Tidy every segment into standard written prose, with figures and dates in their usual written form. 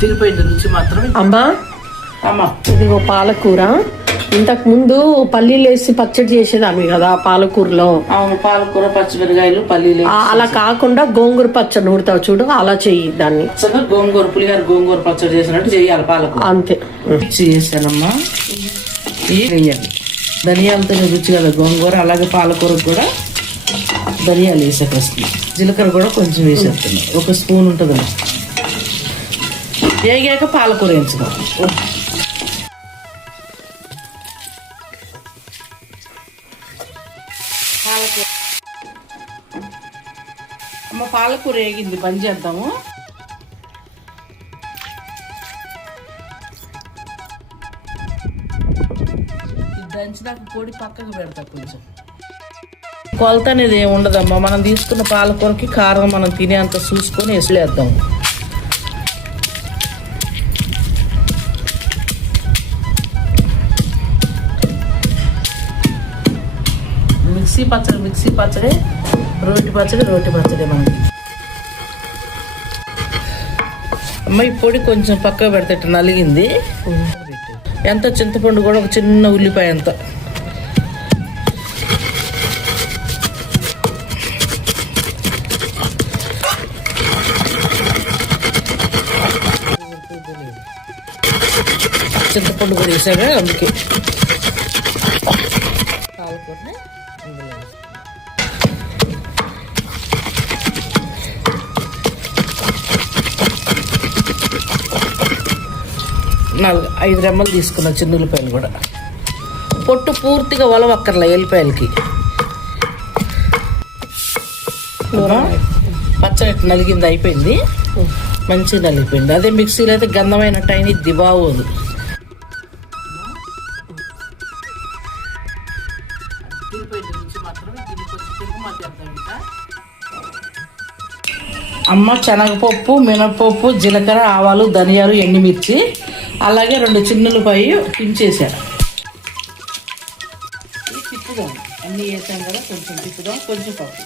తిరిగిపోయింది రుచి మాత్రం. అమ్మా ఇదిగో పాలకూర. ఇంతకు ముందు పల్లీలు వేసి పచ్చడి చేసేదాన్ని కదా పాలకూరలో. అవును, పాలకూర పచ్చిమిరకాయలు పల్లీలు. అలా కాకుండా గోంగూర పచ్చడి నూరుతావు చూడు, అలా చెయ్యి దాన్ని. గోంగూర పులిహార గోంగూర పచ్చడి చేసినట్టు చెయ్యాలి పాలకూర. అంతే చేసానమ్మా. వేయాలి ధనియాలతో రుచి కదా గోంగూర, అలాగే పాలకూర కూడా ధనియాలు వేసాక వస్తుంది. జీలకర్ర కూడా కొంచెం వేసేస్తున్నాం, 1 స్పూన్ ఉంటుంది. వేగాక పాలకూర వేయించుకో. అమ్మ పాలకూర వేగింది, బంద్ చేద్దాము. దంచినాక పొడి పక్కకు పెడతా. కొంచెం కొలత అనేది ఏమి ఉండదమ్మా. మనం తీసుకున్న పాలకూరకి కారం మనం తినేంత చూసుకొని వేసులేద్దాం. మిక్సీ పచ్చడి, రోటి పచ్చడి మనకి. అమ్మ ఈ పొడి కొంచెం పక్కకు పెడితే నలిగింది. ఎంత చింతపండు కూడా ఒక చిన్న ఉల్లిపాయ అంత. చింతపండు కూడా వేసాగా, అందుకే పాలకూరని 5 రెమ్మలు తీసుకున్న చిన్న ఉల్లిపాయలు కూడా. పొట్టు పూర్తిగా ఒలవక్కర్లే ఎల్లిపాయలకి. పచ్చడి నలిగింది, అయిపోయింది, మంచిగా నలిగిపోయింది. అదే మిక్సీలో అయితే గంధమైనట్టు అయిన ఇది బాగోదు. అమ్మ శనగపప్పు, మినపప్పు, జీలకర్ర, ఆవాలు, ధనియాలు, ఎండుమిర్చి, అలాగే 2 చిన్నులపాయి పించేసారు. తిప్పుదాం, అన్నీ వేసాం కదా, కొంచెం తిప్పుదాం. కొంచెం పప్పు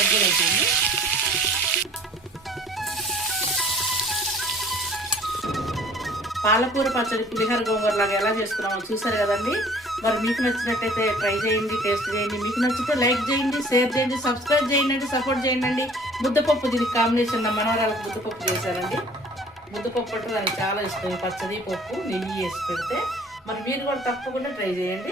అయిపోయింది. పాలకూర పచ్చడి పులిహార గోంగూర లాగా ఎలా చేసుకున్నామో చూసారు కదండి. మరి మీకు నచ్చినట్టయితే ట్రై చేయండి, టేస్ట్ చేయండి. మీకు నచ్చితే లైక్ చేయండి, షేర్ చేయండి, సబ్స్క్రైబ్ చేయండి, సపోర్ట్ చేయండి. ముద్దపప్పు దీనికి కాంబినేషన్ నా మనవరాలకు ముద్దపప్పు చేశానండి. ముద్దపప్పు అంటే దానికి చాలా ఇష్టం. పచ్చడి పప్పు నెయ్యి వేసి పెడితే మరి మీరు కూడా తప్పకుండా ట్రై చేయండి.